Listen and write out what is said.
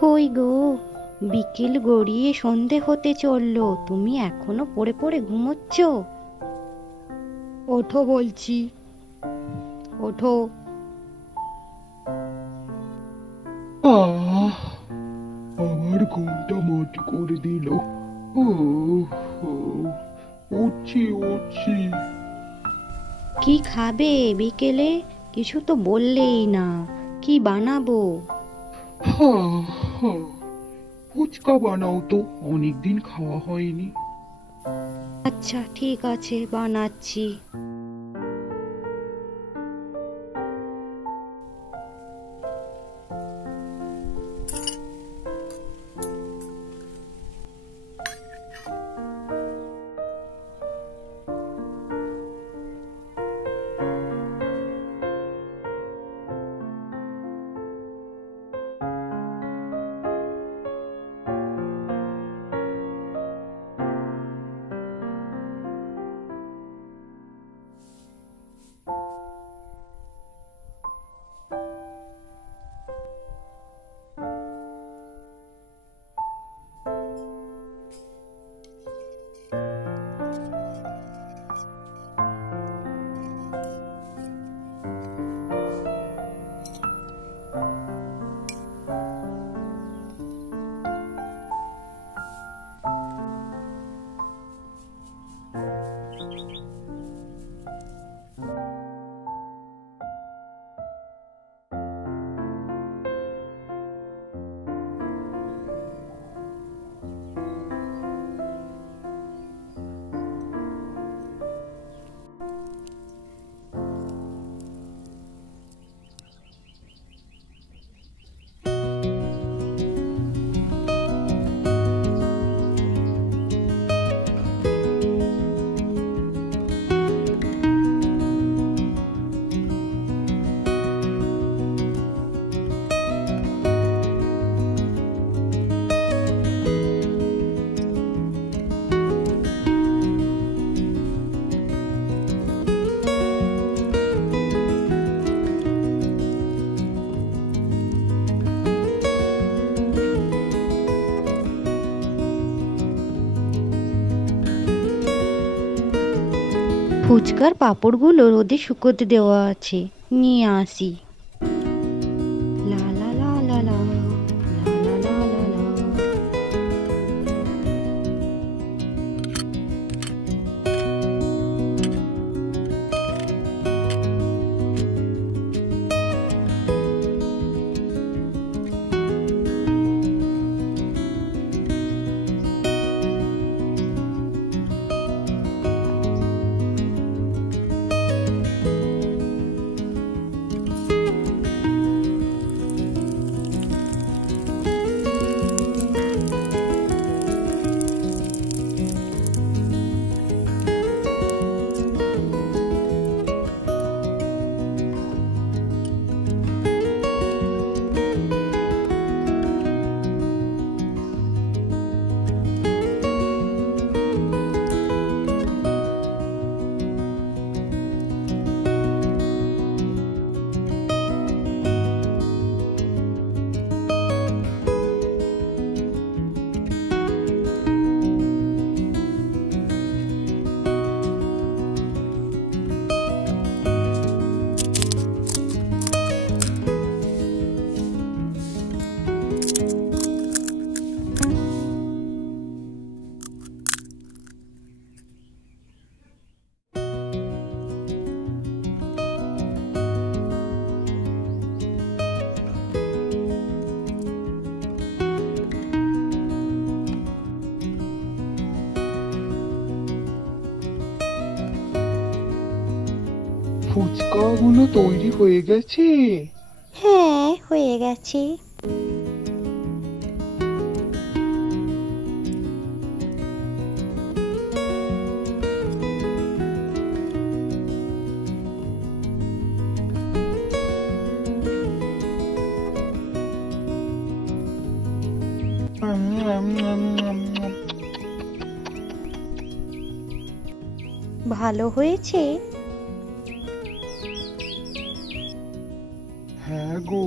কই গো, বিকেল গড়িয়ে সন্ধে হতে চললো, তুমি এখনো পড়ে পড়ে ঘুমোচ্ছ? ওঠো বলছি, ওঠো। আহ আমার ঘুমটা মাটি করে দিল। ও উঠছি উঠছি। কি খাবে বিকেলে? কিছু তো বললেই না, কি বানাবো? হা হা ফুচকা বানাও তো, অনেকদিন খাওয়া হয়নি। আচ্ছা ঠিক আছে, বানাচ্ছি। ফুচকার পাঁপড়গুলো রোদে শুকোতে দেওয়া আছে, নিয়ে আসি। লা লা লা লা লা, লা লা লা লা লা। ফুচকাগুলো তৈরি হয়ে গেছে? হ্যাঁ, হয়ে গেছে। ভালো হয়েছে? হ্যাঁ গো,